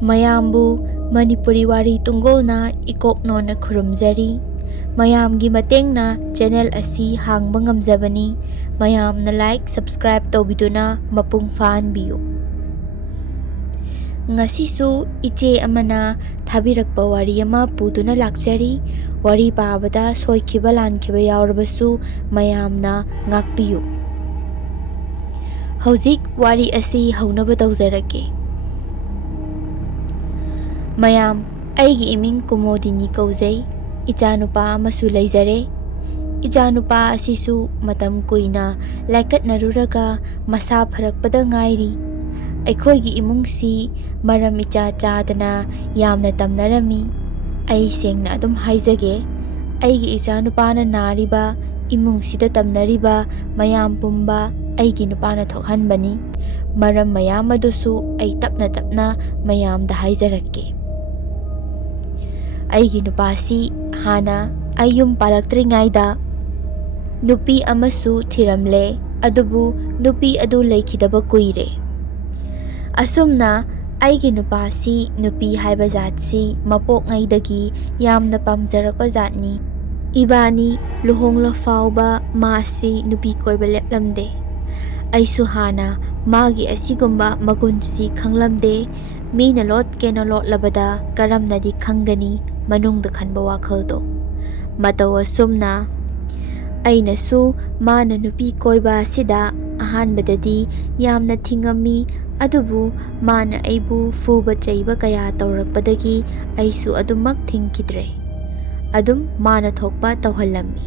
ꯃꯌꯥꯝꯕꯨ ꯃꯅꯤꯄꯨꯔꯤ ꯋꯥꯔꯤ ꯇꯨꯡꯒꯣꯜꯅ ꯏꯀꯣꯛꯅꯣꯅ ꯈꯨꯔꯨꯝꯖꯔꯤ꯫ ꯃꯌꯥꯝꯒꯤ ꯃꯇꯦꯡꯅ ꯆꯦꯅꯦꯜ ꯑꯁꯤ ꯍꯥꯡꯕ ꯉꯝꯖꯕꯅꯤ꯫ ꯃꯌꯥꯝꯅ ꯂꯥꯏꯛ, ꯁꯕꯁꯀ꯭ꯔꯥꯏꯕ ꯇꯧꯕꯤꯗꯨꯅ ꯃꯄꯨꯡ ꯐꯥꯍꯟꯕꯤꯌꯨ꯫ ꯉꯁꯤꯁꯨ ꯏꯆꯦ ꯑꯃꯅ ꯊꯥꯕꯤꯔꯛꯄ ꯋꯥꯔꯤ ꯑꯃ ꯄꯨꯗꯨꯅ ꯂꯥꯛꯆꯔꯤ꯫ ꯋꯥꯔꯤ ꯄꯥꯕꯗ ꯁꯣꯏꯈꯤꯕ ꯂꯥꯟꯈꯤꯕ ꯌꯥꯎꯔꯕꯁꯨ ꯃꯌꯥꯝꯅ ꯉꯥꯛꯄꯤꯌꯨ꯫ ꯍꯧꯖꯤꯛ ꯋꯥꯔꯤ ꯑꯁꯤ ꯍꯧꯅꯕ ꯇꯧꯖꯔꯒꯦ꯫ ꯃꯌꯥꯝ, ꯑꯩꯒꯤ ꯏꯃꯤꯡ ꯀꯨꯃꯣꯗꯤꯅꯤ ꯀꯧꯖꯩ꯫ ꯏꯆꯥꯅꯨꯄꯥ ꯑꯃꯁꯨ ꯂꯩꯖꯔꯦ꯫ ꯏꯆꯥꯅꯨꯄꯥ ꯑꯁꯤꯁꯨ ꯃꯇꯝ ꯀꯨꯏꯅ ꯂꯥꯏꯀꯠꯅꯔꯨꯔꯒ ꯃꯁꯥ ꯐꯔꯛꯄꯗ ꯉꯥꯏꯔꯤ꯫ ꯑꯩꯈꯣꯏꯒꯤ ꯏꯃꯨꯡꯁꯤ ꯃꯔꯝ ꯏꯆꯥ ꯆꯥꯗꯅ ꯌꯥꯝꯅ ꯇꯝꯅꯔꯝꯃꯤ꯫ ꯑꯩ ꯁꯦꯡꯅ ꯑꯗꯨꯝ ꯍꯥꯏꯖꯒꯦ, ꯑꯩꯒꯤ ꯏꯆꯥꯅꯨꯄꯥꯅ ꯅꯥꯔꯤꯕ, ꯏꯃꯨꯡꯁꯤꯗ ꯇꯝꯅꯔꯤꯕ ꯃꯌꯥꯝ ꯄꯨꯝꯕ ꯑꯩꯒꯤ ꯅꯨꯄꯥꯅ ꯊꯣꯛꯍꯟꯕꯅꯤ꯫ ꯃꯔꯝ ꯃꯌꯥꯝ ꯑꯗꯨꯁꯨ ꯑꯩ ꯇꯞꯅ ꯇꯞꯅ ꯃꯌꯥꯝꯗ ꯍꯥꯏꯖꯔꯛꯀꯦ꯫ ꯑꯩꯒꯤ ꯅꯨꯄꯥꯁꯤ ꯍꯥꯟꯅ ꯑꯩ ꯌꯨꯝ ꯄꯥꯜꯂꯛꯇ꯭ꯔꯤꯉꯩꯗ ꯅꯨꯄꯤ ꯑꯃꯁꯨ ꯊꯤꯔꯝꯂꯦ, ꯑꯗꯨꯕꯨ ꯅꯨꯄꯤ ꯑꯗꯨ ꯂꯩꯈꯤꯗꯕ ꯀꯨꯏꯔꯦ꯫ ꯑꯁꯨꯝꯅ ꯑꯩꯒꯤ ꯅꯨꯄꯥꯁꯤ ꯅꯨꯄꯤ ꯍꯥꯏꯕ ꯖꯥꯠꯁꯤ ꯃꯄꯣꯛꯉꯩꯗꯒꯤ ꯌꯥꯝꯅ ꯄꯥꯝꯖꯔꯛꯄ ꯖꯥꯠꯅꯤ꯫ ꯏꯕꯥꯅꯤ ꯂꯨꯍꯣꯡꯂꯐꯥꯎꯕ ꯃꯥꯁꯤ ꯅꯨꯄꯤ ꯀꯣꯏꯕ ꯂꯦꯞꯂꯝꯗꯦ꯫ ꯑꯩꯁꯨ ꯍꯥꯟꯅ ꯃꯥꯒꯤ ꯑꯁꯤꯒꯨꯝꯕ ꯃꯒꯨꯟꯁꯤ ꯈꯪꯂꯝꯗꯦ꯫ ꯃꯤꯅ ꯂꯣꯠꯀꯦꯅ ꯂꯣꯠꯂꯕꯗ ꯀꯔꯝꯅꯗꯤ ꯈꯪꯒꯅꯤ ꯃꯅꯨꯡꯗ ꯈꯟꯕ ꯋꯥꯈꯜꯗꯣ꯫ ꯃꯇꯧ ꯑꯁꯨꯝꯅ ꯑꯩꯅꯁꯨ ꯃꯥꯅ ꯅꯨꯄꯤ ꯀꯣꯏꯕ ꯑꯁꯤꯗ ꯑꯍꯥꯟꯕꯗꯗꯤ ꯌꯥꯝꯅ ꯊꯤꯡꯉꯝꯃꯤ, ꯑꯗꯨꯕꯨ ꯃꯥꯅ ꯑꯩꯕꯨ ꯐꯨꯕ ꯆꯩꯕ ꯀꯌꯥ ꯇꯧꯔꯛꯄꯗꯒꯤ ꯑꯩꯁꯨ ꯑꯗꯨꯃꯛ ꯊꯤꯡꯈꯤꯗ꯭ꯔꯦ꯫ ꯑꯗꯨꯝ ꯃꯥꯅ ꯊꯣꯛꯄ ꯇꯧꯍꯜꯂꯝꯃꯤ꯫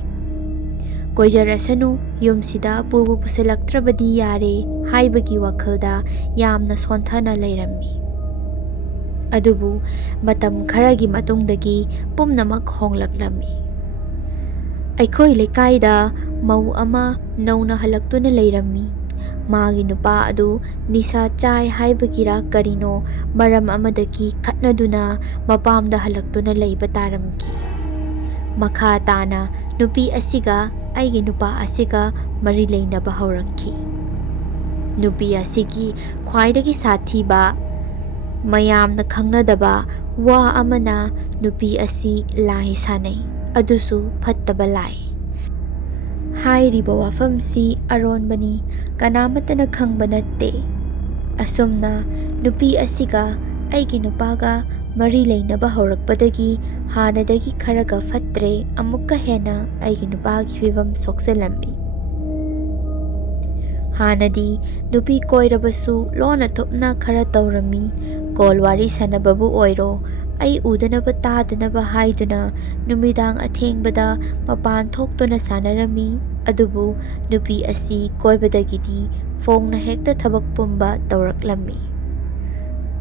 ꯀꯣꯏꯖꯔꯁꯅꯨ, ꯌꯨꯝꯁꯤꯗ ꯄꯨꯕꯨ ꯄꯨꯁꯤꯜꯂꯛꯇ꯭ꯔꯕꯗꯤ ꯌꯥꯔꯦ ꯍꯥꯏꯕꯒꯤ ꯋꯥꯈꯜꯗ ꯌꯥꯝꯅ ꯁꯣꯟꯊꯅ ꯂꯩꯔꯝꯃꯤ꯫ ꯑꯗꯨꯕꯨ ꯃꯇꯝ ꯈꯔꯒꯤ ꯃꯇꯨꯡꯗꯒꯤ ꯄꯨꯝꯅꯃꯛ ꯍꯣꯡꯂꯛꯂꯝꯃꯤ꯫ ꯑꯩꯈꯣꯏ ꯂꯩꯀꯥꯏꯗ ꯃꯧ ꯑꯃ ꯅꯧꯅ ꯍꯜꯂꯛꯇꯨꯅ ꯂꯩꯔꯝꯃꯤ꯫ ꯃꯥꯒꯤ ꯅꯨꯄꯥ ꯑꯗꯨ ꯅꯤꯁꯥ ꯆꯥꯏ ꯍꯥꯏꯕꯒꯤꯔ ꯀꯔꯤꯅꯣ ꯃꯔꯝ ꯑꯃꯗꯒꯤ ꯈꯠꯅꯗꯨꯅ ꯃꯄꯥꯝꯗ ꯍꯜꯂꯛꯇꯨꯅ ꯂꯩꯕ ꯇꯥꯔꯝꯈꯤ꯫ ꯃꯈꯥ ꯇꯥꯅ ꯅꯨꯄꯤ ꯑꯁꯤꯒ ꯑꯩꯒꯤ ꯅꯨꯄꯥ ꯑꯁꯤꯒ ꯃꯔꯤ ꯂꯩꯅꯕ ꯍꯧꯔꯛꯈꯤ꯫ ꯅꯨꯄꯤ ꯑꯁꯤꯒꯤ ꯈ꯭ꯋꯥꯏꯗꯒꯤ ꯁꯥꯊꯤꯕ, ꯃꯌꯥꯝꯅ ꯈꯪꯅꯗꯕ ꯋꯥ ꯑꯃꯅ ꯅꯨꯄꯤ ꯑꯁꯤ ꯂꯥꯏ ꯁꯥꯟꯅꯩ, ꯑꯗꯨꯁꯨ ꯐꯠꯇꯕ ꯂꯥꯏ꯫ ꯍꯥꯏꯔꯤꯕ ꯋꯥꯐꯝꯁꯤ ꯑꯔꯣꯟꯕꯅꯤ, ꯀꯅꯥꯃꯠꯇꯅ ꯈꯪꯕ ꯅꯠꯇꯦ꯫ ꯑꯁꯨꯝꯅ ꯅꯨꯄꯤ ꯑꯁꯤꯒ ꯑꯩꯒꯤ ꯅꯨꯄꯥꯒ ꯃꯔꯤ ꯂꯩꯅꯕ ꯍꯧꯔꯛꯄꯗꯒꯤ ꯍꯥꯟꯅꯗꯒꯤ ꯈꯔꯒ ꯐꯠꯇ꯭ꯔꯦ, ꯑꯃꯨꯛꯀ ꯍꯦꯟꯅ ꯑꯩꯒꯤ ꯅꯨꯄꯥꯒꯤ ꯐꯤꯕꯝ ꯁꯣꯛꯆꯤꯜꯂꯝꯃꯤ꯫ ꯍꯥꯟꯅꯗꯤ ꯅꯨꯄꯤ ꯀꯣꯏꯔꯕꯁꯨ ꯂꯣꯟꯅ ꯊꯨꯞꯅ ꯈꯔ ꯇꯧꯔꯝꯃꯤ꯫ ꯀꯣꯜ ꯋꯥꯔꯤ ꯁꯥꯟꯅꯕꯕꯨ ꯑꯣꯏꯔꯣ, ꯑꯩ ꯎꯗꯅꯕ ꯇꯥꯗꯅꯕ ꯍꯥꯏꯗꯨꯅ ꯅꯨꯃꯤꯗꯥꯡ ꯑꯊꯦꯡꯕꯗ ꯃꯄꯥꯟ ꯊꯣꯛꯇꯨꯅ ꯁꯥꯟꯅꯔꯝꯃꯤ꯫ ꯑꯗꯨꯕꯨ ꯅꯨꯄꯤ ꯑꯁꯤ ꯀꯣꯏꯕꯗꯒꯤꯗꯤ ꯐꯣꯡꯅ ꯍꯦꯛꯇ ꯊꯕꯛ ꯄꯨꯝꯕ ꯇꯧꯔꯛꯂꯝꯃꯤ꯫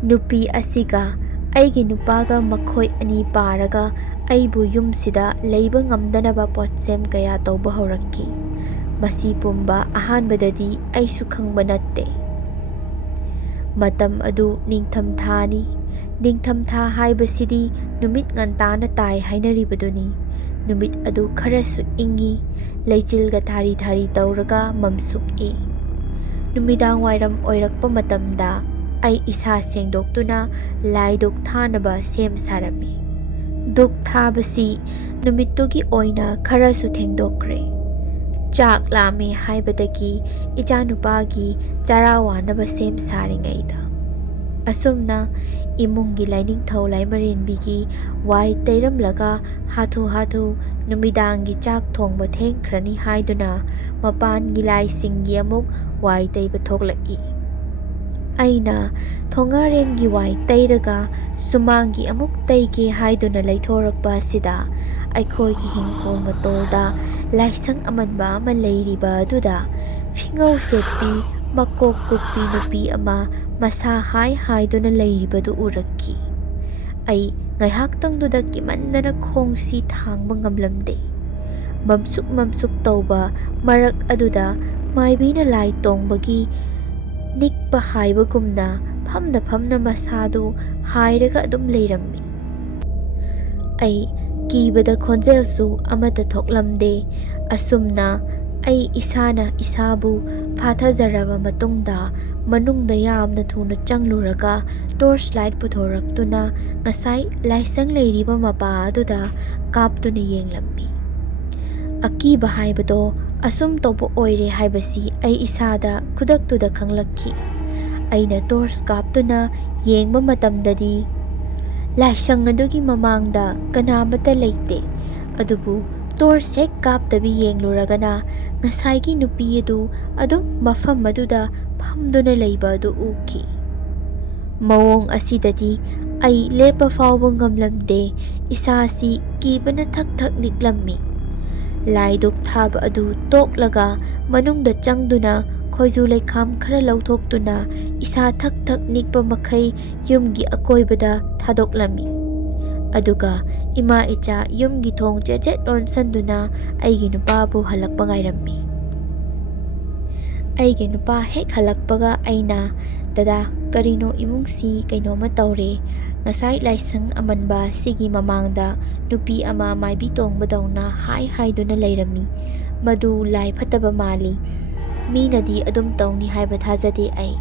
ꯅꯨꯄꯤ ꯑꯁꯤꯒ ꯑꯩꯒꯤ ꯅꯨꯄꯥꯒ ꯃꯈꯣꯏ ꯑꯅꯤ ꯄꯥꯔꯒ ꯑꯩꯕꯨ ꯌꯨꯝꯁꯤꯗ ꯂꯩꯕ ꯉꯝꯗꯅꯕ ꯄꯣꯠꯁꯦꯝ ꯀꯌా ꯇꯧꯕ ꯍꯧꯔꯛꯈꯤ꯫ ꯃꯁꯤ ꯄꯨꯝꯕ ꯑꯍꯥꯟꯕꯗꯗꯤ ꯑꯩꯁꯨ ꯈꯪꯕ ꯅꯠꯇꯦ꯫ ꯃꯇꯝ ꯑꯗꯨ ꯅꯤꯡꯊꯝꯊꯥꯅꯤ꯫ ꯅꯤꯡꯊꯝꯊꯥ ꯍꯥꯏꯕꯁꯤꯗꯤ ꯅꯨꯃꯤꯠ ꯉꯟꯇꯥꯅ ꯇꯥꯏ ꯍꯥꯏꯅꯔꯤꯕꯗꯨꯅꯤ꯫ ꯅꯨꯃꯤꯠ ꯑꯗꯨ ꯈꯔꯁꯨ ꯏꯪꯉꯤ, ꯂꯩꯆꯤꯜꯒ ꯊꯥꯔꯤ ꯊꯥꯔꯤ ꯇꯧꯔꯒ ꯃꯝꯁꯨꯛꯏ꯫ ꯅꯨꯃꯤꯗꯥꯡ ꯋꯥꯏꯔꯝ ꯑꯣꯏꯔꯛꯄ ꯃꯇꯝꯗ ꯑꯩ ꯏꯁꯥ ꯁꯦꯡꯗꯣꯛꯇꯨꯅ ꯂꯥꯏ ꯙꯨꯛ ꯊꯥꯅꯕ ꯁꯦꯝ ꯁꯥꯔꯝꯃꯤ꯫ ꯙꯨꯛ ꯊꯥꯕꯁꯤ ꯅꯨꯃꯤꯠꯇꯨꯒꯤ ꯑꯣꯏꯅ ꯈꯔꯁꯨ ꯊꯦꯡꯗꯣꯛꯈ꯭ꯔꯦ꯫ ꯆꯥꯛ ꯂꯥꯝꯃꯦ ꯍꯥꯏꯕꯗꯒꯤ ꯏꯆꯥꯅꯨꯄꯥꯒꯤ ꯆꯔꯥ ꯋꯥꯟꯅꯕ ꯁꯦꯝ ꯁꯥꯔꯤꯉꯩꯗ ꯑꯁꯨꯝꯅ ꯏꯃꯨꯡꯒꯤ ꯂꯥꯏꯅꯤꯡꯊꯧ ꯂꯥꯏꯃꯔꯦꯟꯕꯤꯒꯤ ꯋꯥꯏ ꯇꯩꯔꯝꯂꯒ ꯍꯥꯊꯨ ꯍꯥꯊꯨ ꯅꯨꯃꯤꯗꯥꯡꯒꯤ ꯆꯥꯛ ꯊꯣꯡꯕ ꯊꯦꯡꯈ꯭ꯔꯅꯤ ꯍꯥꯏꯗꯨꯅ ꯃꯄꯥꯟꯒꯤ ꯂꯥꯏꯁꯤꯡꯒꯤ ꯑꯃꯨꯛ ꯋꯥꯏ ꯇꯩꯕ ꯊꯣꯛꯂꯛꯏ꯫ ꯑꯩꯅ ꯊꯣꯡꯒꯥꯔꯦꯟꯒꯤ ꯋꯥꯏ ꯇꯩꯔꯒ ꯁꯨꯃꯥꯡꯒꯤ ꯑꯃꯨꯛ ꯇꯩꯒꯦ ꯍꯥꯏꯗꯨꯅ ꯂꯩꯊꯣꯔꯛꯄ ꯑꯁꯤꯗ ꯑꯩꯈꯣꯏꯒꯤ ꯍꯤꯡꯈꯣꯜ ꯃꯇꯣꯜꯗ ꯂꯥꯏꯁꯪ ꯑꯃꯟꯕ ꯑꯃ ꯂꯩꯔꯤꯕ ꯑꯗꯨꯗ ꯐꯤꯉꯧ ꯁꯦꯠꯄꯤ, ꯃꯀꯣꯛ ꯀꯨꯞꯄꯤ ꯅꯨꯄꯤ ꯑꯃ ꯃꯁꯥ ꯍꯥꯏ ꯍꯥꯏꯗꯨꯅ ꯂꯩꯔꯤꯕꯗꯨ ꯎꯔꯛꯈꯤ꯫ ꯑꯩ ꯉꯥꯏꯍꯥꯛꯇꯪꯗꯨꯗ ꯀꯤꯃꯟꯗꯅ ꯈꯣꯡꯁꯤ ꯊꯥꯡꯕ ꯉꯝꯂꯝꯗꯦ꯫ ꯃꯝꯁꯨꯛ ꯃꯝꯁꯨꯛ ꯇꯧꯕ ꯃꯔꯛ ꯑꯗꯨꯗ ꯃꯥꯏꯕꯤꯅ ꯂꯥꯏ ꯇꯣꯡꯕꯒꯤ ꯅꯤꯛꯄ ꯍꯥꯏꯕꯒꯨꯝꯅ ꯐꯝꯅ ꯐꯝꯅ ꯃꯁꯥꯗꯨ ꯍꯥꯏꯔꯒ ꯑꯗꯨꯝ ꯂꯩꯔꯝꯃꯤ꯫ ꯑꯩ ꯀꯤꯕꯗ ꯈꯣꯟꯖꯦꯜꯁꯨ ꯑꯃꯠꯇ ꯊꯣꯛꯂꯝꯗꯦ꯫ ꯑꯁꯨꯝꯅ ꯑꯩ ꯏꯁꯥꯅ ꯏꯁꯥꯕꯨ ꯐꯥꯊꯖꯔꯕ ꯃꯇꯨꯡꯗ ꯃꯅꯨꯡꯗ ꯌꯥꯝꯅ ꯊꯨꯅ ꯆꯪꯂꯨꯔꯒ ꯇꯣꯔꯆ ꯂꯥꯏꯠ ꯄꯨꯊꯣꯔꯛꯇꯨꯅ ꯉꯁꯥꯏ ꯂꯥꯏꯁꯪ ꯂꯩꯔꯤꯕ ꯃꯄꯥ ꯑꯗꯨꯗ ꯀꯥꯞꯇꯨꯅ ꯌꯦꯡꯂꯝꯃꯤ꯫ ꯑꯀꯤꯕ ꯍꯥꯏꯕꯗꯣ ꯑꯁꯨꯝ ꯇꯧꯕ ꯑꯣꯏꯔꯦ ꯍꯥꯏꯕꯁꯤ ꯑꯩ ꯏꯁꯥꯗ ꯈꯨꯗꯛꯇꯨꯗ ꯈꯪꯂꯛꯈꯤ꯫ ꯑꯩꯅ ꯇꯣꯔꯆ ꯀꯥꯞꯇꯨꯅ ꯌꯦꯡꯕ ꯃꯇꯝꯗꯗꯤ ꯂꯥꯏꯁꯪ ꯑꯗꯨꯒꯤ ꯃꯃꯥꯡꯗ ꯀꯅꯥꯃꯠꯇ ꯂꯩꯇꯦ, ꯑꯗꯨꯕꯨ ꯇꯣꯔꯆ ꯍꯦꯛ ꯀꯥꯞꯇꯕꯤ ꯌꯦꯡꯂꯨꯔꯒꯅ ꯉꯁꯥꯏꯒꯤ ꯅꯨꯄꯤ ꯑꯗꯨ ꯑꯗꯨꯝ ꯃꯐꯝ ꯑꯗꯨꯗ ꯐꯝꯗꯨꯅ ꯂꯩꯕ ꯑꯗꯨ ꯎꯈꯤ꯫ ꯃꯑꯣꯡ ꯑꯁꯤꯗꯗꯤ ꯑꯩ ꯂꯦꯞꯄ ꯐꯥꯎꯕ ꯉꯝꯂꯝꯗꯦ, ꯏꯁꯥꯁꯤ ꯀꯤꯕꯅ ꯊꯛ ꯊꯛ ꯅꯤꯛꯂꯝꯃꯤ꯫ ꯂꯥꯏꯗꯨꯛ ꯊꯥꯕ ꯑꯗꯨ ꯇꯣꯛꯂꯒ ꯃꯅꯨꯡꯗ ꯆꯪꯗꯨꯅ ꯈꯣꯏꯖꯨ ꯂꯩꯈꯥꯝ ꯈꯔ ꯂꯧꯊꯣꯛꯇꯨꯅ ꯏꯁꯥ ꯊꯛ ꯊꯛ ꯅꯤꯛꯄ ꯃꯈꯩ ꯌꯨꯝꯒꯤ ꯑꯀꯣꯏꯕꯗ ꯊꯥꯗꯣꯛꯂꯝꯃꯤ꯫ ꯑꯗꯨꯒ ꯏꯃꯥ ꯏꯆꯥ ꯌꯨꯝꯒꯤ ꯊꯣꯡ ꯆꯦꯠ-ꯆꯦꯠ ꯂꯣꯟꯁꯟꯗꯨꯅ ꯑꯩꯒꯤ ꯅꯨꯄꯥꯕꯨ ꯍꯜꯂꯛꯄ ꯉꯥꯏꯔꯝꯃꯤ꯫ ꯑꯩꯒꯤ ꯅꯨꯄꯥ ꯍꯦꯛ ꯍꯜꯂꯛꯄꯒ ꯑꯩꯅ, "ꯗꯗꯥ, ꯀꯔꯤꯅꯣ ꯏꯃꯨꯡꯁꯤ ꯀꯩꯅꯣꯝꯃ ꯇꯧꯔꯦ꯫ ꯉꯁꯥꯏ ꯂꯥꯏꯁꯪ ꯑꯃꯟꯕ ꯁꯤꯒꯤ ꯃꯃꯥꯡꯗ ꯅꯨꯄꯤ ꯑꯃ ꯃꯥꯏꯕꯤ ꯇꯣꯡꯕꯗꯧꯅ ꯍꯥꯏꯗꯨꯅ ꯂꯩꯔꯝꯃꯤ꯫ ꯃꯗꯨ ꯂꯥꯏ ꯐꯠꯇꯕ ꯃꯥꯜꯂꯤ꯫ ꯃꯤꯅꯗꯤ ꯑꯗꯨꯝ ꯇꯧꯅꯤ ꯍꯥꯏꯕ ꯊꯥꯖꯗꯦ ꯑꯩ꯫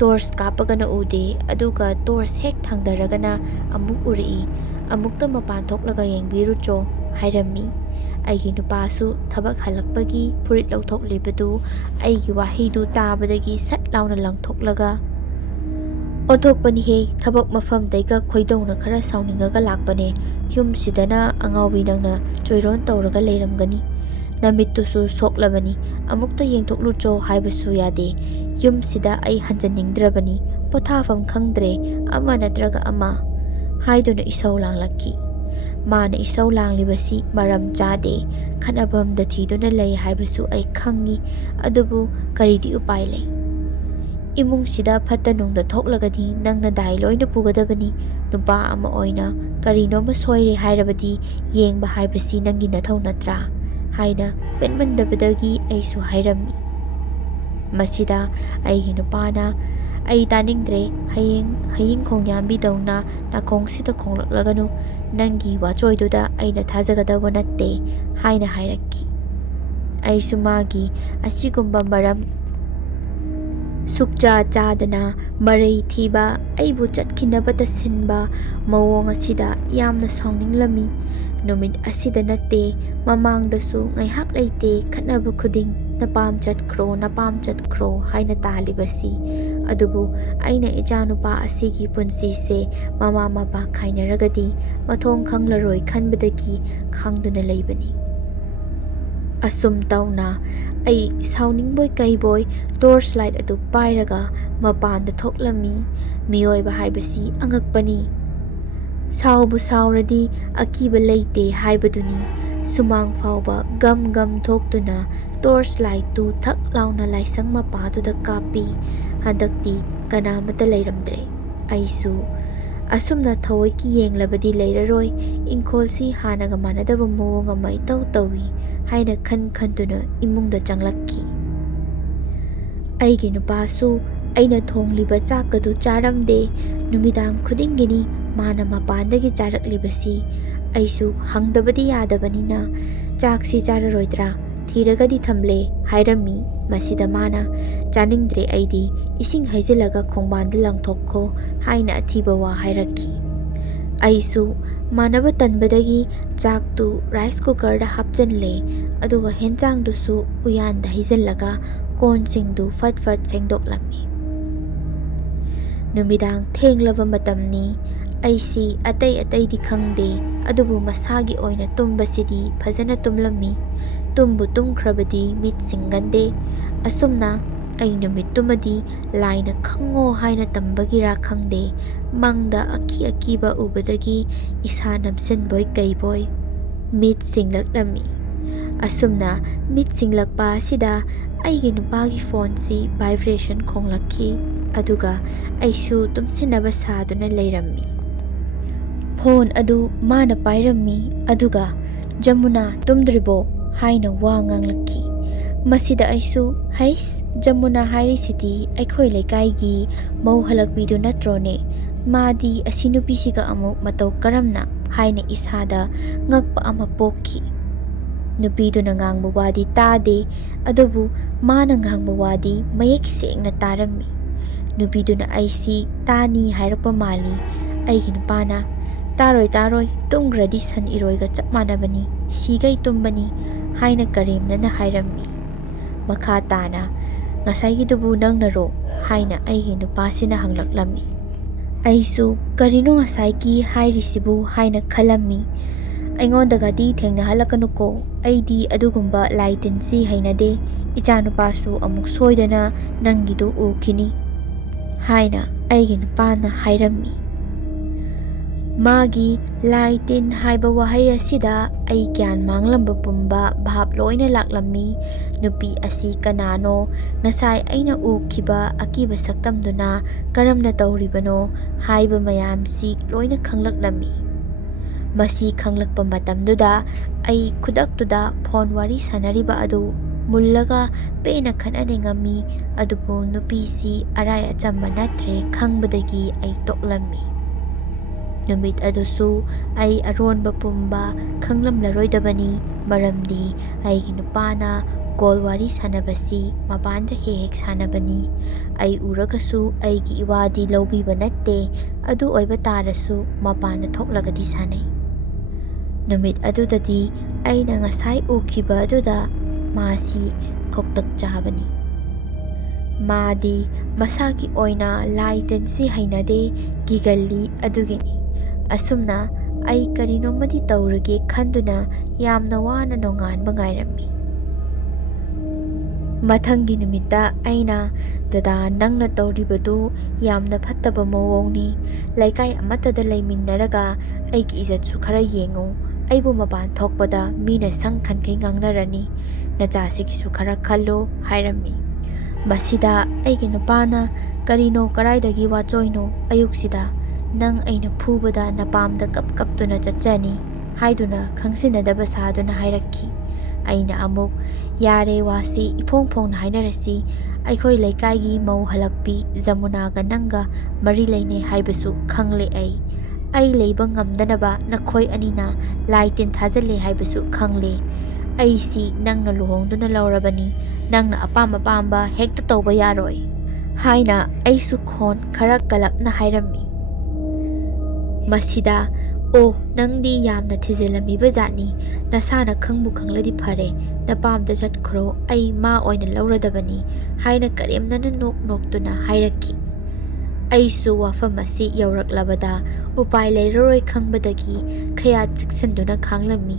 ꯇꯣꯔꯆ ꯀꯥꯞꯄꯒꯅ ꯎꯗꯦ, ꯑꯗꯨꯒ ꯇꯣꯔꯆ ꯍꯦꯛ ꯊꯥꯡꯗꯔꯒꯅ ꯑꯃꯨꯛ ꯎꯔꯛꯏ꯫ ꯑꯃꯨꯛꯇ ꯃꯄꯥꯟ ꯊꯣꯛꯂꯒ ꯌꯦꯡꯕꯤꯔꯨꯆꯣ" ꯍꯥꯏꯔꯝꯃꯤ꯫ ꯑꯩꯒꯤ ꯅꯨꯄꯥꯁꯨ ꯊꯕꯛ ꯍꯜꯂꯛꯄꯒꯤ ꯐꯨꯔꯤꯠ ꯂꯧꯊꯣꯛꯂꯤꯕꯗꯨ ꯑꯩꯒꯤ ꯋꯥꯍꯩꯗꯨ ꯇꯥꯕꯗꯒꯤ ꯁꯠ ꯂꯥꯎꯅ ꯂꯪꯊꯣꯛꯂꯒ, "ꯑꯣꯟꯊꯣꯛꯄꯅꯤꯍꯦ, ꯊꯕꯛ ꯃꯐꯝꯗꯩꯒ ꯈꯣꯏꯗꯧꯅ ꯈꯔ ꯁꯥꯎꯅꯤꯡꯉꯒ ꯂꯥꯛꯄꯅꯦ꯫ ꯌꯨꯝꯁꯤꯗꯅ ꯑꯉꯥꯎꯕꯤ ꯅꯪꯅ ꯆꯣꯏꯔꯣꯟ ꯇꯧꯔꯒ ꯂꯩꯔꯝꯒꯅꯤ꯫ ꯅꯃꯤꯠꯇꯨꯁꯨ ꯁꯣꯛꯂꯕꯅꯤ, ꯑꯃꯨꯛꯇ ꯌꯦꯡꯊꯣꯛꯂꯨꯆꯣ ꯍꯥꯏꯕꯁꯨ ꯌꯥꯗꯦ꯫ ꯌꯨꯝꯁꯤꯗ ꯑꯩ ꯍꯟꯖꯟꯅꯤꯡꯗ꯭ꯔꯕꯅꯤ, ꯄꯣꯊꯥꯐꯝ ꯈꯪꯗ꯭ꯔꯦ, ꯑꯃ ꯅꯠꯇ꯭ꯔꯒ ꯑꯃ" ꯍꯥꯏꯗꯨꯅ ꯏꯁꯧ ꯂꯥꯡꯂꯛꯈꯤ꯫ ꯃꯥꯅ ꯏꯁꯧ ꯂꯥꯡꯂꯤꯕꯁꯤ ꯃꯔꯝ ꯆꯥꯗꯦ, ꯈꯠꯅꯐꯝꯗ ꯊꯤꯗꯨꯅ ꯂꯩ ꯍꯥꯏꯕꯁꯨ ꯑꯩ ꯈꯪꯏ, ꯑꯗꯨꯕꯨ ꯀꯔꯤꯗꯤ ꯎꯄꯥꯏ ꯂꯩ? ꯏꯃꯨꯡꯁꯤꯗ ꯐꯠꯇ ꯅꯨꯡꯗ ꯊꯣꯛꯂꯒꯗꯤ ꯅꯪꯅ ꯗꯥꯏ ꯂꯣꯏꯅ ꯄꯨꯒꯗꯕꯅꯤ꯫ ꯅꯨꯄꯥ ꯑꯃ ꯑꯣꯏꯅ ꯀꯔꯤꯅꯣꯝꯃ ꯁꯣꯏꯔꯦ ꯍꯥꯏꯔꯕꯗꯤ ꯌꯦꯡꯕ ꯍꯥꯏꯕꯁꯤ ꯅꯪꯒꯤ ꯅꯊꯧ ꯅꯠꯇ꯭ꯔꯥ? ꯍꯥꯏꯅ ꯄꯦꯟꯃꯟꯗꯕꯗꯒꯤ ꯑꯩꯁꯨ ꯍꯥꯏꯔꯝꯃꯤ꯫ ꯃꯁꯤꯗ ꯑꯩꯒꯤ ꯅꯨꯄꯥꯅ, "ꯑꯩ ꯇꯥꯅꯤꯡꯗ꯭ꯔꯦ, ꯍꯌꯤꯡ ꯈꯣꯡꯌꯥꯝꯕꯤꯗꯧꯅ ꯅꯥꯀꯣꯡꯁꯤꯗ ꯈꯣꯡꯂꯛꯂꯒꯅꯨ, ꯅꯪꯒꯤ ꯋꯥꯆꯣꯏꯗꯨꯗ ꯑꯩꯅ ꯊꯥꯖꯒꯗꯕ ꯅꯠꯇꯦ" ꯍꯥꯏꯅ ꯍꯥꯏꯔꯛꯈꯤ꯫ ꯑꯩꯁꯨ मागी ꯑꯁꯤꯒꯨꯝꯕ मरम सुक्चा चादना मरई थीबा अइबु चटखिनबता सिनबा मवोंग असिदा यामना साउनिंगलमी। नुमित असिदा नत्ते ममांगदसु ngaiहak leite खतनब खुदिंग napam चटख्रो हाइना तालिबसी। अदुबु आइना इचानुपा असिगी पुंसीसे ममा मपा खाइनरगदी मथोंग खंगलरोय खनबदगी खांगदुना लेबनी। असुम तौना आई साउनिंगबोय कईबोय टॉर्च लाइट अदु पाइरगा मपान थोक्लमी। मियोइबा हाइबसी अंगकपनी। साउबु साउरदी अकीबा लेते हाइबदुनी। सुमांग फाउबा गम गम थोक्तुना टॉर्च लाइट तु थक लाउना लाइसंग मपादुदा कापी। हंदक्ती कनामता लेरमद्रे। आइसु असुमना थवोइकी येंगलबदी लेररोय, इंखोलसी हानागा मानदबा मवोंग अमा इतौ तौई हाइना खनदुना इमुंगदा चंगलक्की। अइगी नुपासु अइना थोंगलिबा चाकदु चारमदे। नुमिदांग खुदिंगिनी माना मपानदगी चारकलिबसी। अइसु हंगदबदी यादबनिना चाकसी चाररोइद्रा थीरगदी थमले हाइरमी। मसिदा माना चानिंगद्रे अइदी इसिंग हैजिलगा खोंबांदा लंगथोखो हाइना अथीबा वा हाइरक्की। अइसु मानब तनबदगी चाकतु राइस कुकर दा हापचनले। अदुगा हेंचांगदुसु उयानदा हैजिलगा कोनसिंगदु फट फट फेंगदोकलम्मी। नुमिदांग थेंगलबा मतमनी। अइसी अतै अतैदी खंगदे, अदुबु मसागी ओइना तुम्बसिदी फजना तुम्लम्मी। तुम्बु तुम्ख्रबदी मिट सिंगंदे। असुमना अइ नुमित तुमदी लाइना खंगो हाइना तंबगिरा खंगदे, मंगदा अकी अकीबा उबदगी इसा नमसिनबोय कईबोय मिट सिंगलक्लम्मी। असुमना मिट सिंगलक्पा असिदा अइगी नुपागी फोनसी वाइब्रेशन खोंगलक्की। अदुगा अइसु तुमसिनबा सादुना लेरम्मी। फोन अदु माना पाइरम्मी। अदुगा जमुना तुमद्रिबो हाइना वा nganglakki। मसिदा अइसु हैस जमुना हाइरिसिदी अइखोइ लेकाइगी मौ हलक्पीदु नत्रोने, मादी असि नुपीसिगा अमुक मतौ करमना हाइना इसादा ngakpa ama पोक्की। Nupiduna ngangba wadi tade, adubu mana ngangba wadi mayek sengna tarammi. Nupiduna aisi tani hairapa mali, aigi nupana, taroi tumgradi san iroiga chap manabani, sigai tumbani, haina karimnana hairammi. Makha tana, ngasaigidubu nangnaro, haina aigi nupasina hanglaklammi. Aisu karino ngasaigi hairisibu haina khalammi. Aingondagadhi thengnahallakanuko, aidi adugumba laitinsi hainade, ichanupasu amuk soidana nangidu ukini, haina aigi nupana hairammi. Magi laitin haiba wahai asida ai gyan manglamba pumba bhab loina laklammi. Nupi asi kanano, nasai aina ukiba akiba saktamduna karamna tauribano haiba mayamsi loina khanglaklammi. Masi khanglakpa matamduda ai khudaktuda phone wari sanariba adu mullaga pena khanane ngami, adubu nupisi arai achamba natre khangbadagi ai toklammi. Numit adusu ai aronba pumba khanglamlaroidabani, maramdi aigi nupana call wari sanabasi mapanda hek sanabani. Ai uragasu aigi iwadi lawbiba natte, adu oiba tarasu mapana thoklagadi sanai. Numit adudadi aina ngasai ukiba aduda masi koktak chabani. Madi masagi oina laitinsi hainade gigalli adugini. Asumna ai karinomadi taurage khanduna yamna wana nonganba ngairammi. Mathangi numita aina dada nangna tauribadu yamna phattaba mawongni, laikai amatada laiminaraga aigi izatsu khara yengu, aibu mapan thokpada mina sangkhankai ngangnarani, nachasigisu khara khallo hairammi. Masida aigi nupana karino karaidagi wachoino ayuksida nang aina phubada napamda kaptuna chachani haiduna khangsinadaba saduna hairakki. Aina amuk yare wasi iphong phongna hainarasi, aikhoi laikai mau halakpi Jamunaga nanga mari laine haibasu khangle ai leiba ngamdanaba nakhoi anina laitin thajalle haibasu khangle. Aisi nangna luhongduna laurabani, nangna apamba hekta tawba yaroi, haina aisu khon khara kalapna hairammi. Masida o nangdi yamna thijilammiba jatni, nasana khangbu khangladi phare, napamda chatkhro ai ma oina lauradabani, haina karemnana noktuna hairakki. Aisu wafam asi yauraklabada upai leiroroi khangbadagi khaya chiksanduna khanglammi.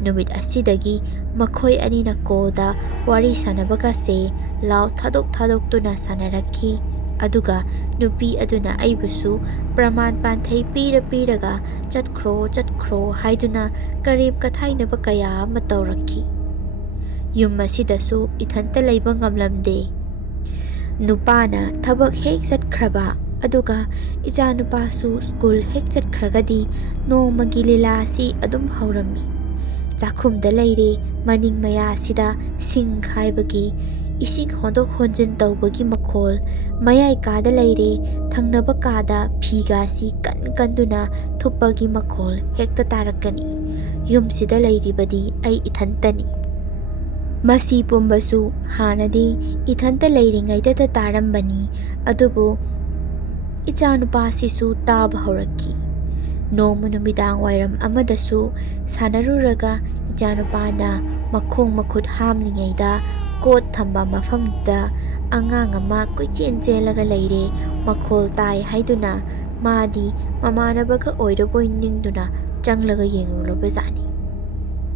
Numit asidagi makhoi anina kolda wari sanabaga se lau thadok tuna sanarakki. Aduga nupi aduna aibusu praman panthai piraga chatkhro haiduna karim kathainaba kaya ama taurakki. Yum asidasu ithanta leiba ngamlamde. Nupana thabak hek chatkraba, aduga ichanupasu school hek chatkragadi nongmagi lila si adum haurammi. Chakhumda leire maning maya sida sing khaibagi, ising hondok honjin tawbagi makhol, mayai kada leire thangnaba kada phiga si kanduna thupagi makhol hekta tarakani. Yum sida leiribadi ai ithantani. Masi pumbasu hanadi ithanta leiringaida tarambani, adubu ichanupasisu taba haurakki. Noma numidang wairam amadasu sanaruraga ichanupana makhong makhut hamlingaida kot thamba mafamda angang ama koichen chelaga leire makhol tai haiduna madi mamanabaga oiraboi ningduna changlaga yengulubajani.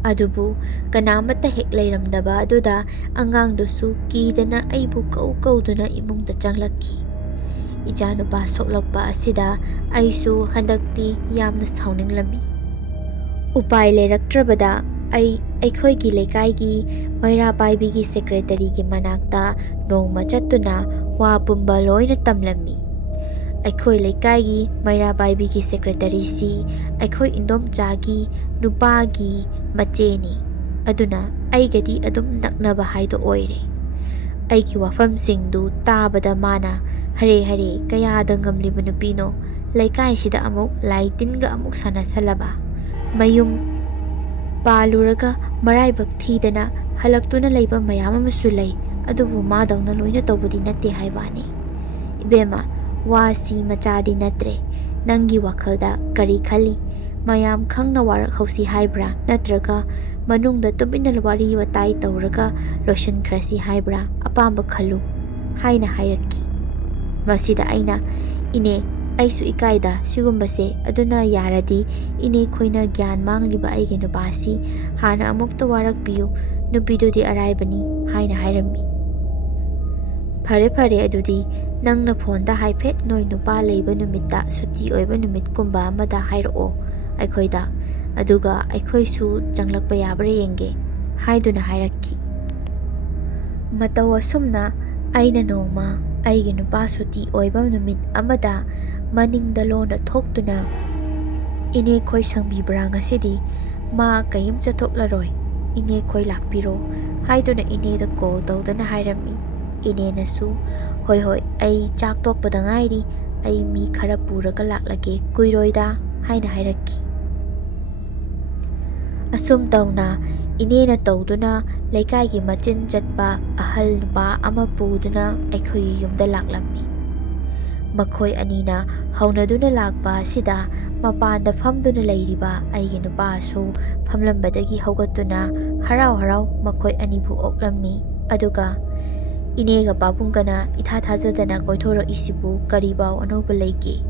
Adubu kanamata hek leiramdaba aduda angangdusu kidana aibu kauduna imungda changlakki. Ichanupa soklakpa asida aisu handakti yamna sauninglammi. Upai leiraktrabada aikhoigi leikaigi maira paibigi secretarigi manakta nongma chattuna wa pumba loina tamlammi. Aikhoi leikaigi maira paibigi secretary si aikhoi indomchagi nupagi macheni, aduna aigadi adum naknaba haido oire. Aigi wafamsingdu tabada mana hare kayada ngamliba nupino, laikai sida amuk laitinga amuk sanasalaba, mayum Paaluraga maraibak thidana halaktuna leiba mayam amasu lei adubu madawna loina tawbudi natte haibani. Ibema wasi machadi natre nangi wakhalda kari khali mayam khangna warak hausi haibra natraga manungda tumina wari watai tawraga lotion krasi haibra apamba khalu haina hairaki. Masida aina ine aisu ikaida sigumbase aduna yaradi ine khoina gyan mangliba aige nupasi hana amukta warak piyu nupidudi araibani haina hairami. Phare phare adudi nangna phone da haifet noi nupa leiba numitta suti oiba numit kumba amada hairo aikhoida aduga aikhoisu changlakpa yabra yenge haiduna hairaki. Mataw asumna aina noma aige nupa suti oiba numit amada maningda lona thoktuna ine khoi sangbibra ngasidi ma kayim chathoklaroi ine khoi lakpiro haiduna ine da call tawdana hairami. Ine nasu hoi hoi ai chak tokpada ngairi ai mi khara puraga laklage kuiroida haina hairaki. Asum tawna ine na tawduna laikai gi machin chatpa ahal nupa ama puduna aikhoi yumda laklammi. Makhoi anina haunaduna lakpa sida mapanda famduna leiriba aigi nupa su famlambadagi haugatuna harau harau makhoi anibu oklammi aduga inega babungana itha thajadana koithora isibu karibau anoba leike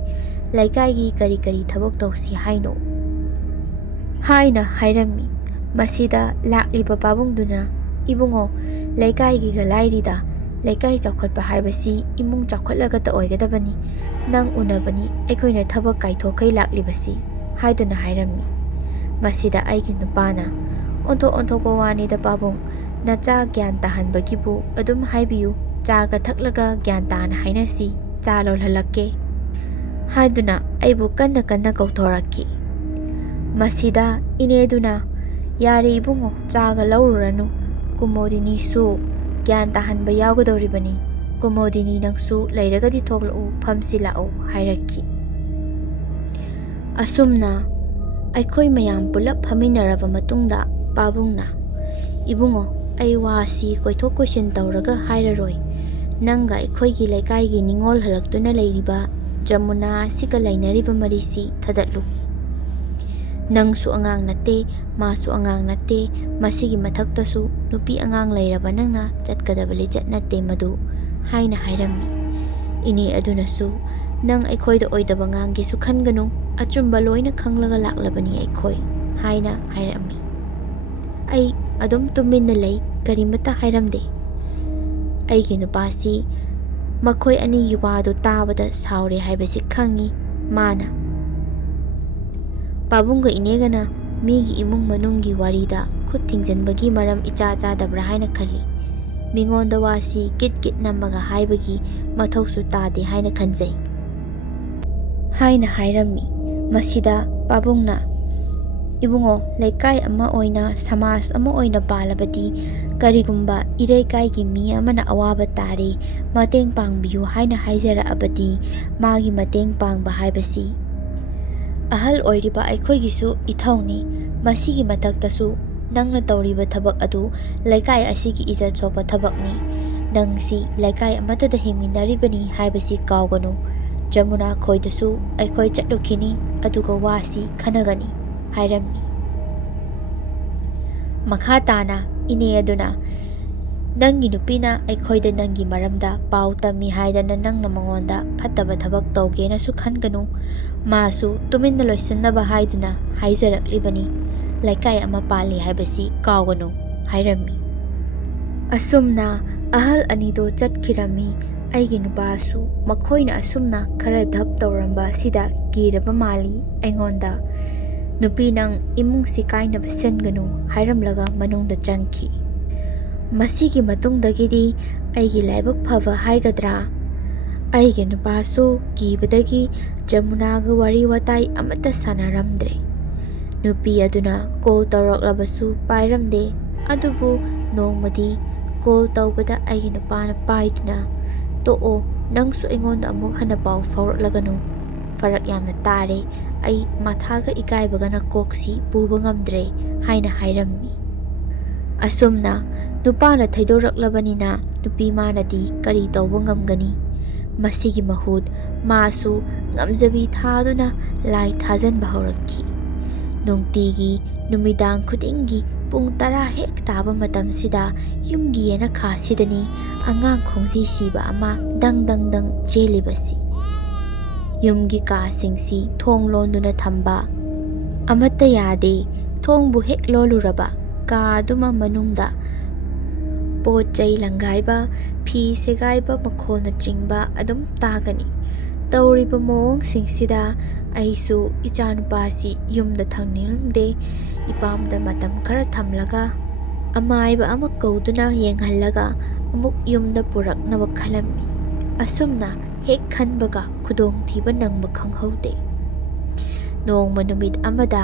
laikai gi kari kari thabok tawsi haino haina hairami. Masida lakliba babungduna ibungo laikai gi galairida laikai chawkhatpa haibasi imung chawkhatlaga ta oigadabani nang unabani aikoina thabak kaithokai laklibasi haiduna hairami. Masida aigi nupana onthokpa wanida babung nacha gyan tahanbagibu adum haibiyu chaga thaklaga gyan tana hainasi cha lolhalakke haiduna aibu kanna kanna kauthoraki. Masida ineduna yare ibungo chaga laururanu kumodini su gyan tahanba yawgadoribani kumodini nangsu leiragadi thoklau phamsi lau hairaki. Asumna aikhoi mayam pulap phaminaraba matungda pabungna ibungo ai wasi koithok koisin tawraga hairaroi nanga aikhoigi laikai gi ningol halaktuna leiriba jamuna sika lainariba marisi thadatlu. Nangsu angang natte masu angang natte masigi mathaktasu nupi angang leiraba nangna chatkadaba lichat natte madu haina hairami. Ini adunasu nang aikhoida oidaba ngangi su khanganu achumba loina khanglaga laklabani aikhoi haina hairami. Ai adum tuminna lei karimata hairamde. Aigi nupasi makhoi anigi wadu tabada saure haibasi khangi mana. Pabungga inegana migi imung manunggi warida khut thingjanbagi maram icha chadabra haina khali. Mingonda wasi kit kit namaga haibagi mathausu tade haina khanjai haina hairami. Masida pabungna ibungo laikai ama oina samas ama oina palabadi karigumba ireikai gi mi amana awaba tare mateng pangbiyu haina haijara abadi magi mateng pangba haibasi ahal oiriba aikhoi gisu ithauni. Masigi mathaktasu nangna tawriba thabak adu laikai asigi ijat sopa thabakni nangsi laikai amata da himinaribani haibasi kauganu. Jamuna khoidasu aikhoi chatlukini aduga wasi khanagani hairami. Makha tana ine aduna nangi nupina aikhoida nangi maramda pau tami haidana nangna mangonda phattaba thabak tawgena su khanganu masu tuminna loisannaba haiduna haijaraklibani laikai ama pali haibasi kauganu hairami. Asumna ahal anido chatkirami. Aigi nupasu makhoina asumna khara dhap tawramba sida kiraba mali aingonda nupi nang imung sikaina basenganu hairamlaga manungda changki. Masigi matungdagidi aigi laibak phava haigadra aigi nupasu kibadagi jamunaga wari watai amata sanaramdre. Nupi aduna call tawraklabasu pairamde adubu nongmadi call tawbada aigi nupana paiduna to'o nangsu aingonda amuk hana pau fauraklaganu farak yamna tare ai mathaga ikaibagana koksi puba ngamdre ꯍꯥꯏꯅ ꯍꯥꯏꯔꯝꯃꯤ꯫ ꯑꯁꯨꯝꯅ ꯅꯨꯄꯥꯅ ꯊꯩꯗꯣꯔꯛꯂꯕꯅꯤꯅ ꯅꯨꯄꯤꯃꯥꯅꯗꯤ ꯀꯔꯤ ꯇꯧꯕ ꯉꯝꯒꯅꯤ? ꯃꯁꯤꯒꯤ ꯃꯍꯨꯠ ꯃꯥꯁꯨ ꯉꯝꯖꯕꯤ ꯊꯥꯗꯨꯅ ꯂꯥꯏ ꯊꯥꯖꯟꯕ ꯍꯧꯔꯛꯈꯤ꯫ ꯅꯨꯡꯇꯤꯒꯤ ꯅꯨꯃꯤꯗꯥꯡ ꯈꯨꯗꯤꯡꯒꯤ ꯄꯨꯡ 10 ꯍꯦꯛ ꯇꯥꯕ ꯃꯇꯝꯁꯤꯗ ꯌꯨꯝꯒꯤ ꯌꯦꯅꯈꯥꯁꯤꯗꯅꯤ ꯑꯉꯥꯡ ꯈꯣꯡꯖꯤ ꯁꯤꯕ ꯑꯃ ꯗꯪ ꯗꯪ ꯗꯪ ꯆꯦꯜꯂꯤꯕꯁꯤ꯫ ꯌꯨꯝꯒꯤ ꯀꯥꯁꯤꯡꯁꯤ ꯊꯣꯡ ꯂꯣꯟꯗꯨꯅ ꯊꯝꯕ ꯑꯃꯠꯇ ꯌꯥꯗꯦ꯫ ꯊꯣꯡꯕꯨ ꯍꯦꯛ ꯂꯣꯜꯂꯨꯔꯕ ꯀꯥꯗꯨꯃ ꯃꯅꯨꯡꯗ ꯄꯣꯠ ꯆꯩ ꯂꯪꯒꯥꯏꯕ, ꯐꯤ ꯁꯦꯒꯥꯏꯕ ꯃꯈꯣꯜꯅꯆꯤꯡꯕ ꯑꯗꯨꯝ ꯇꯥꯒꯅꯤ꯫ ꯇꯧꯔꯤꯕ ꯃꯑꯣꯡꯁꯤꯡꯁꯤꯗ ꯑꯩꯁꯨ ꯏꯆꯥꯅꯨꯄꯥꯁꯤ ꯌꯨꯝꯗ ꯊꯝꯅꯤꯡꯂꯝꯗꯦ꯫ ꯏꯄꯥꯝꯗ ꯃꯇꯝ ꯈꯔ ꯊꯝꯂꯒ ꯑꯃꯥꯏꯕ ꯑꯃ ꯀꯧꯗꯨꯅ ꯌꯦꯡꯍꯜꯂꯒ ꯑꯃꯨꯛ ꯌꯨꯝꯗ ꯄꯨꯔꯛꯅꯕ ꯈꯜꯂꯝꯃꯤ꯫ ꯑꯁꯨꯝꯅ ꯍꯦꯛ ꯈꯟꯕꯒ ꯈꯨꯗꯣꯡꯊꯤꯕ ꯅꯪꯕ ꯈꯪꯍꯧꯗꯦ꯫ ꯅꯣꯡꯃ ꯅꯨꯃꯤꯠ ꯑꯃꯗ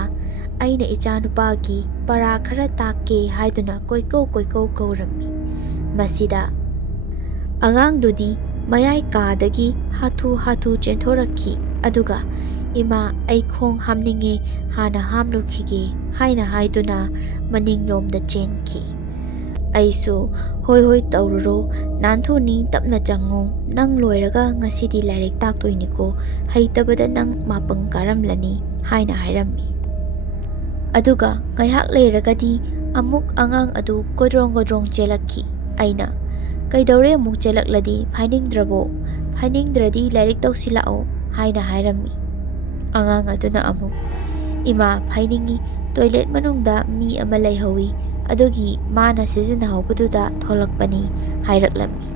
ꯑꯩꯅ ꯏꯆꯥꯅꯨꯄꯥꯒꯤ ꯄꯔꯥ ꯈꯔ ꯇꯥꯛꯀꯦ ꯍꯥꯏꯗꯨꯅ ꯀꯣꯏꯀꯧ ꯀꯣꯏꯀꯧ ꯀꯧꯔꯝꯃꯤ꯫ ꯃꯁꯤꯗ ꯑꯉꯥꯡꯗꯨꯗꯤ ꯃꯌꯥꯏ ꯀꯥꯗꯒꯤ ꯍꯥꯊꯨ ꯍꯥꯊꯨ ꯆꯦꯟꯊꯣꯔꯛꯈꯤ꯫ ꯑꯗꯨꯒ "ꯏꯃꯥ, ꯑꯩ ꯈꯣꯡ ꯍꯥꯝꯅꯤꯡꯉꯦ, ꯍꯥꯟꯅ ꯍꯥꯝꯂꯨꯈꯤꯒꯦ" ꯍꯥꯏꯅ ꯍꯥꯏꯗꯨꯅ ꯃꯅꯤꯡꯂꯣꯝꯗ ꯆꯦꯟꯈꯤ꯫ ꯑꯩꯁꯨ "ꯍꯣꯏ ꯍꯣꯏ ꯇꯧꯔꯨꯔꯣ, ꯅꯥꯟꯊꯨꯅꯤ, ꯇꯞꯅ ꯆꯪꯉꯨ, ꯅꯪ ꯂꯣꯏꯔꯒ ꯉꯁꯤꯗꯤ ꯂꯥꯏꯔꯤꯛ ꯇꯥꯛꯇꯣꯏꯅꯤꯀꯣ, ꯍꯩꯇꯕꯗ ꯅꯪ ꯃꯥꯄꯪ ꯀꯥꯔꯝꯂꯅꯤ" ꯍꯥꯏꯅ ꯍꯥꯏꯔꯝꯃꯤ꯫ ꯑꯗꯨꯒ ꯉꯥꯏꯍꯥꯛ ꯂꯩꯔꯒꯗꯤ ꯑꯃꯨꯛ ꯑꯉꯥꯡ ꯑꯗꯨ ꯒꯣꯗ꯭ꯔꯣꯡ ꯒꯣꯗ꯭ꯔꯣꯡ ꯆꯦꯜꯂꯛꯈꯤ꯫ ꯑꯩꯅ "ꯀꯩꯗꯧꯔꯦ ꯑꯃꯨꯛ ꯆꯦꯜꯂꯛꯂꯗꯤ? ꯐꯥꯏꯅꯤꯡꯗ꯭ꯔꯕꯣ? ꯐꯥꯏꯅꯤꯡꯗ꯭ꯔꯗꯤ ꯂꯥꯏꯔꯤꯛ ꯇꯧꯁꯤ ꯂꯥꯛꯑꯣ" ꯍꯥꯏꯅ ꯍꯥꯏꯔꯝꯃꯤ꯫ ꯑꯉꯥꯡ ꯑꯗꯨꯅ ꯑꯃꯨꯛ "ꯏꯃꯥ, ꯐꯥꯏꯅꯤꯡꯉꯤ, ꯇꯣꯏꯂꯦꯠ ꯃꯅꯨꯡꯗ ꯃꯤ ꯑꯃ ꯂꯩꯍꯧꯏ, ꯑꯗꯨꯒꯤ ꯃꯥꯅ ꯁꯤꯖꯤꯟꯅꯍꯧꯕꯗꯨꯗ ꯊꯣꯛꯂꯛꯄꯅꯤ" ꯍꯥꯏꯔꯛꯂꯝꯃꯤ꯫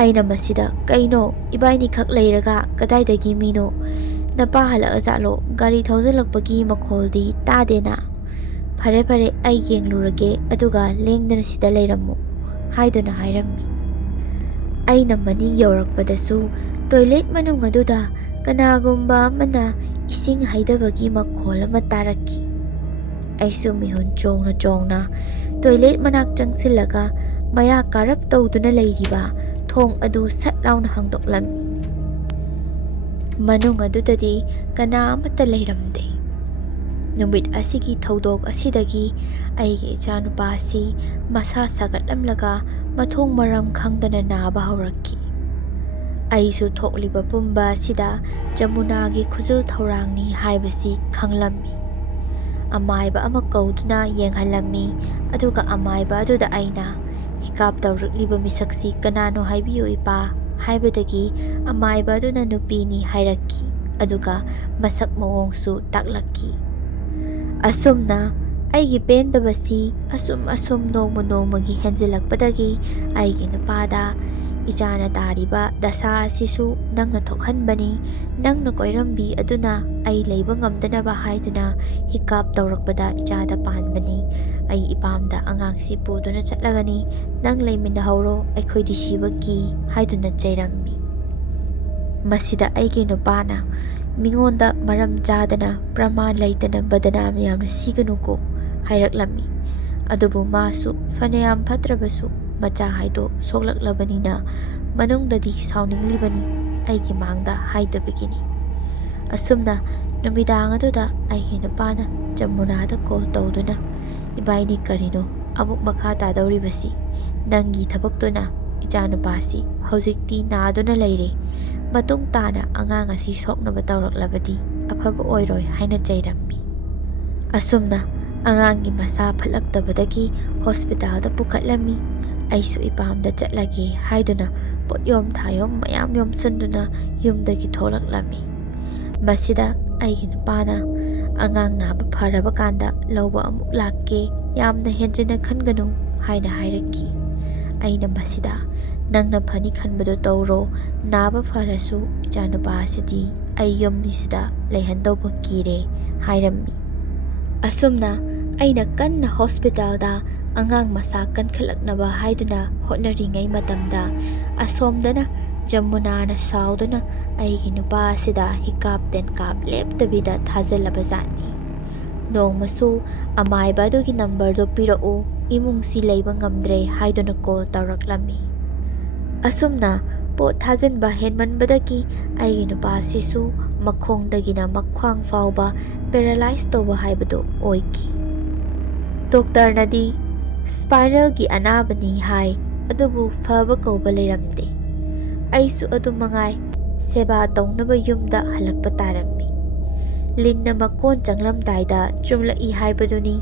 ꯑꯩꯅ ꯃꯁꯤꯗ "ꯀꯩꯅꯣ, ꯏꯕꯥꯏꯅꯤꯈꯛ ꯂꯩꯔꯒ ꯀꯗꯥꯏꯗꯒꯤ ꯃꯤꯅꯣ? ꯅꯄꯥ ꯍꯜꯂꯛꯑꯖꯥꯠꯂꯣ? ꯒꯥꯔꯤ ꯊꯧꯖꯤꯜꯂꯛꯄꯒꯤ ꯃꯈꯣꯜꯗꯤ ꯇꯥꯗꯦꯅ? ꯐꯔꯦ ꯐꯔꯦ, ꯑꯩ ꯌꯦꯡꯂꯨꯔꯒꯦ, ꯑꯗꯨꯒ ꯂꯦꯡꯗꯅ ꯁꯤꯗ ꯂꯩꯔꯝꯃꯨ" ꯍꯥꯏꯗꯨꯅ ꯍꯥꯏꯔꯝꯃꯤ꯫ ꯑꯩꯅ ꯃꯅꯤꯡ ꯌꯧꯔꯛꯄꯗꯁꯨ ꯇꯣꯏꯂꯦꯠ ꯃꯅꯨꯡ ꯑꯗꯨꯗ ꯀꯅꯥꯒꯨꯝꯕ ꯑꯃꯅ ꯏꯁꯤꯡ ꯍꯩꯗꯕꯒꯤ ꯃꯈꯣꯜ ꯑꯃ ꯇꯥꯔꯛꯈꯤ꯫ ꯑꯩꯁꯨ ꯃꯤꯍꯨꯟ ꯆꯣꯡꯅ ꯆꯣꯡꯅ ꯇꯣꯏꯂꯦꯠ ꯃꯅꯥꯛ ꯆꯪꯁꯤꯜꯂꯒ ꯃꯌꯥ ꯀꯥꯔꯞ ꯇꯧꯗꯨꯅ ꯂꯩꯔꯤꯕ ꯊꯣꯡ ꯑꯗꯨ ꯁꯠ ꯂꯥꯎꯅ ꯍꯥꯡꯗꯣꯛꯂꯝꯃꯤ꯫ ꯃꯅꯨꯡ ꯑꯗꯨꯗꯗꯤ ꯀꯅꯥ ꯑꯃꯠꯇ ꯂꯩꯔꯝꯗꯦ꯫ ꯅꯨꯃꯤꯠ ꯑꯁꯤꯒꯤ ꯊꯧꯗꯣꯛ ꯑꯁꯤꯗꯒꯤ ꯑꯩꯒꯤ ꯏꯆꯥꯅꯨꯄꯥꯁꯤ ꯃꯁꯥ ꯁꯥꯒꯠꯂꯝꯂꯒ ꯃꯊꯣꯡ ꯃꯔꯝ ꯈꯪꯗꯅ ꯅꯥꯕ ꯍꯧꯔꯛꯈꯤ꯫ ꯑꯩꯁꯨ ꯊꯣꯛꯂꯤꯕ ꯄꯨꯝꯕ ꯑꯁꯤꯗ ꯖꯃꯨꯅꯥꯒꯤ ꯈꯨꯖꯤꯜ ꯊꯧꯔꯥꯡꯅꯤ ꯍꯥꯏꯕꯁꯤ ꯈꯪꯂꯝꯃꯤ꯫ ꯑꯃꯥꯏꯕ ꯑꯃ ꯀꯧꯗꯨꯅ ꯌꯦꯡꯍꯜꯂꯝꯃꯤ꯫ ꯑꯗꯨꯒ ꯑꯃꯥꯏꯕ ꯑꯗꯨꯗ ꯑꯩꯅ "ꯍꯤꯀꯥꯞ ꯇꯧꯔꯛꯂꯤꯕ ꯃꯤꯁꯛꯁꯤ ꯀꯅꯥꯅꯣ ꯍꯥꯏꯕꯤꯌꯨ ꯏꯄꯥ" ꯍꯥꯏꯕꯗꯒꯤ ꯑꯃꯥꯏꯕ ꯑꯗꯨꯅ ꯅꯨꯄꯤꯅꯤ ꯍꯥꯏꯔꯛꯈꯤ꯫ ꯑꯗꯨꯒ ꯃꯁꯛ ꯃꯑꯣꯡꯁꯨ ꯇꯥꯛꯂꯛꯈꯤ꯫ ꯑꯁꯨꯝꯅ ꯑꯩꯒꯤ ꯄꯦꯟꯗꯕꯁꯤ ꯑꯁꯨꯝ ꯅꯣꯡꯃ ꯅꯣꯡꯃꯒꯤ ꯍꯦꯟꯖꯤꯜꯂꯛꯄꯗꯒꯤ ꯑꯩꯒꯤ ꯅꯨꯄꯥꯗ "ꯏꯆꯥꯅ ꯇꯥꯔꯤꯕ ꯗꯁꯥ ꯑꯁꯤꯁꯨ ꯅꯪꯅ ꯊꯣꯛꯍꯟꯕꯅꯤ, ꯅꯪꯅ ꯀꯣꯏꯔꯝꯕꯤ ꯑꯗꯨꯅ ꯑꯩ ꯂꯩꯕ ꯉꯝꯗꯅꯕ ꯍꯥꯏꯗꯨꯅ ꯍꯤꯀꯥꯞ ꯇꯧꯔꯛꯄꯗ ꯏꯆꯥꯗ ꯄꯥꯟꯕꯅꯤ. ꯑꯩ ꯏꯄꯥꯝꯗ ꯑꯉꯥꯡꯁꯤ ꯄꯨꯗꯨꯅ ꯆꯠꯂꯒꯅꯤ, ꯅꯪ ꯂꯩꯃꯤꯟꯅꯍꯧꯔꯣ, ꯑꯩꯈꯣꯏꯗꯤ ꯁꯤꯕ ꯀꯤ" ꯍꯥꯏꯗꯨꯅ ꯆꯩꯔꯝꯃꯤ꯫ ꯃꯁꯤꯗ ꯑꯩꯒꯤ ꯅꯨꯄꯥꯅ "ꯃꯤꯉꯣꯟꯗ ꯃꯔꯝ ꯆꯥꯗꯅ, ꯄ꯭ꯔꯃꯥꯟ ꯂꯩꯇꯅ ꯕꯗꯅꯥꯝ ꯌꯥꯝꯅ ꯁꯤꯒꯅꯨꯀꯣ" ꯍꯥꯏꯔꯛꯂꯝꯃꯤ꯫ ꯑꯗꯨꯕꯨ ꯃꯥꯁꯨ ꯐꯅꯌꯥꯝ ꯐꯠꯇ꯭ꯔꯕꯁꯨ ꯃꯆꯥ ꯍꯥꯏꯗꯣ ꯁꯣꯛꯂꯛꯂꯕꯅꯤꯅ ꯃꯅꯨꯡꯗꯗꯤ ꯁꯥꯎꯅꯤꯡꯂꯤꯕꯅꯤ, ꯑꯩꯒꯤ ꯃꯥꯡꯗ ꯍꯥꯏꯗꯕꯒꯤꯅꯤ꯫ ꯑꯁꯨꯝꯅ ꯅꯨꯃꯤꯗꯥꯡ ꯑꯗꯨꯗ ꯑꯩꯒꯤ ꯅꯨꯄꯥꯅ ꯖꯃꯨꯅꯥꯗ ꯀꯣꯜ ꯇꯧꯗꯨꯅ "ꯏꯕꯥꯏꯅꯤ ꯀꯔꯤꯅꯣ ꯑꯃꯨꯛ ꯃꯈꯥ ꯇꯥꯗꯧꯔꯤꯕꯁꯤ? ꯅꯪꯒꯤ ꯊꯕꯛꯇꯨꯅ ꯏꯆꯥꯅꯨꯄꯥꯁꯤ ꯍꯧꯖꯤꯛꯇꯤ ꯅꯥꯗꯨꯅ ꯂꯩꯔꯦ, ꯃꯇꯨꯡ ꯇꯥꯅ ꯑꯉꯥꯡ ꯑꯁꯤ ꯁꯣꯛꯅꯕ ꯇꯧꯔꯛꯂꯕꯗꯤ ꯑꯐꯕ ꯑꯣꯏꯔꯣꯏ" ꯍꯥꯏꯅ ꯆꯩꯔꯝꯃꯤ꯫ ꯑꯁꯨꯝꯅ ꯑꯉꯥꯡꯒꯤ ꯃꯁꯥ ꯐꯠꯂꯛꯇꯕꯗꯒꯤ ꯍꯣꯁꯄꯤꯇꯥꯜꯗ ꯄꯨꯈꯠꯂꯝꯃꯤ꯫ ꯑꯩꯁꯨ ꯏꯄꯥꯝꯗ ꯆꯠꯂꯒꯦ ꯍꯥꯏꯗꯨꯅ ꯄꯣꯠꯌꯣꯝ ꯊꯥꯌꯣꯝ ꯃꯌꯥꯝ ꯌꯣꯝꯁꯤꯟꯗꯨꯅ ꯌꯨꯝꯗꯒꯤ ꯊꯣꯛꯂꯛꯂꯝꯃꯤ꯫ ꯃꯁꯤꯗ ꯑꯩꯒꯤ ꯅꯨꯄꯥꯅ "ꯑꯉꯥꯡ ꯅꯥꯕ ꯐꯔꯕ ꯀꯥꯟꯗ ꯂꯧꯕ ꯑꯃꯨꯛ ꯂꯥꯛꯀꯦ, ꯌꯥꯝꯅ ꯍꯦꯟꯖꯤꯟꯅ ꯈꯟꯒꯅꯨ" ꯍꯥꯏꯅ ꯍꯥꯏꯔꯛꯈꯤ꯫ ꯑꯩꯅ ꯃꯁꯤꯗ "ꯅꯪꯅ ꯐꯅꯤ ꯈꯟꯕꯗꯣ ꯇꯧꯔꯣ, ꯅꯥꯕ ꯐꯔꯁꯨ ꯏꯆꯥꯅꯨꯄꯥ ꯑꯁꯤꯗꯤ ꯑꯩ ꯌꯨꯝꯁꯤꯗ ꯂꯩꯍꯟꯗꯧꯕ ꯀꯤꯔꯦ" ꯍꯥꯏꯔꯝꯃꯤ꯫ ꯑꯁꯨꯝꯅ ꯑꯩꯅ ꯀꯟꯅ ꯍꯣꯁꯄꯤꯇꯥꯜꯗ ꯑꯉꯥꯡ ꯃꯁꯥ ꯀꯟꯈꯠꯂꯛꯅꯕ ꯍꯥꯏꯗꯨꯅ ꯍꯣꯠꯅꯔꯤꯉꯩ ꯃꯇꯝꯗ ꯑꯁꯣꯝꯗꯅ ꯖꯃꯨꯅꯥꯅ ꯁꯥꯎꯗꯨꯅ ꯑꯩꯒꯤ ꯅꯨꯄꯥ ꯑꯁꯤꯗ ꯍꯤꯀꯥꯞ ꯇꯦꯟꯀꯥꯞ ꯂꯦꯞꯇꯕꯤꯗ ꯊꯥꯖꯤꯜꯂꯕꯖꯥꯠꯅꯤ꯫ ꯅꯣꯡꯃꯁꯨ ꯑꯃꯥꯏꯕ ꯑꯗꯨꯒꯤ ꯅꯝꯕꯔꯗꯣ ꯄꯤꯔꯛꯎ, ꯏꯃꯨꯡꯁꯤ ꯂꯩꯕ ꯉꯝꯗ꯭ꯔꯦ ꯍꯥꯏꯗꯨꯅ ꯀꯣꯜ ꯇꯧꯔꯛꯂꯝꯃꯤ꯫ ꯑꯁꯨꯝꯅ ꯄꯣꯠ ꯊꯥꯖꯤꯟꯕ ꯍꯦꯟꯃꯟꯕꯗꯒꯤ ꯑꯩꯒꯤ ꯅꯨꯄꯥꯁꯤꯁꯨ ꯃꯈꯣꯡꯗꯒꯤꯅ ꯃꯈ꯭ꯋꯥꯡ ꯐꯥꯎꯕ ꯄꯦꯔꯥꯂꯥꯏꯖ ꯇꯧꯕ ꯍꯥꯏꯕꯗꯨ ꯑꯣꯏꯈꯤ꯫ ꯗꯣꯛꯇꯔꯅꯗꯤ ꯁ꯭ꯄꯥꯏꯅꯦꯜꯒꯤ ꯑꯅꯥꯕꯅꯤ ꯍꯥꯏ, ꯑꯗꯨꯕꯨ ꯐꯕ ꯀꯧꯕ ꯂꯩꯔꯝꯗꯦ꯫ ꯑꯩꯁꯨ ꯑꯗꯨꯃꯉꯥꯏ ꯁꯦꯕꯥ ꯇꯧꯅꯕ ꯌꯨꯝꯗ ꯍꯜꯂꯛꯄ ꯇꯥꯔꯝꯃꯤ꯫ ꯂꯤꯟꯅ ꯃꯀꯣꯟ ꯆꯪꯂꯝꯗꯥꯏꯗ ꯆꯨꯝꯂꯛꯏ ꯍꯥꯏꯕꯗꯨꯅꯤ꯫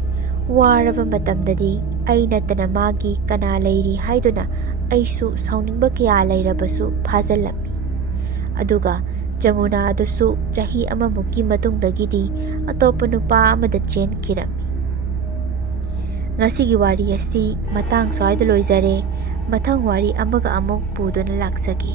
ꯋꯥꯔꯕ ꯃꯇꯝꯗꯗꯤ ꯑꯩ ꯅꯠꯇꯅ ꯃꯥꯒꯤ ꯀꯅꯥ ꯂꯩꯔꯤ ꯍꯥꯏꯗꯨꯅ ꯑꯩꯁꯨ ꯁꯥꯎꯅꯤꯡꯕ ꯀꯌꯥ ꯂꯩꯔꯕꯁꯨ ꯐꯥꯖꯤꯜꯂꯝꯃꯤ꯫ ꯑꯗꯨꯒ ꯖꯃꯨꯅꯥ ꯑꯗꯨꯁꯨ ꯆꯍꯤ ꯑꯃꯃꯨꯛꯀꯤ ꯃꯇꯨꯡꯗꯒꯤꯗꯤ ꯑꯇꯣꯞꯄ ꯅꯨꯄꯥ ꯑꯃꯗ ꯆꯦꯟꯈꯤꯔꯝꯃꯤ꯫ ꯉꯁꯤꯒꯤ ꯋꯥꯔꯤ ꯑꯁꯤ ꯃꯇꯥꯡ ꯁ꯭ꯋꯥꯏꯗ ꯂꯣꯏꯖꯔꯦ꯫ ꯃꯊꯪ ꯋꯥꯔꯤ ꯑꯃꯒ ꯑꯃꯨꯛ ꯄꯨꯗꯨꯅ ꯂꯥꯛꯆꯒꯦ꯫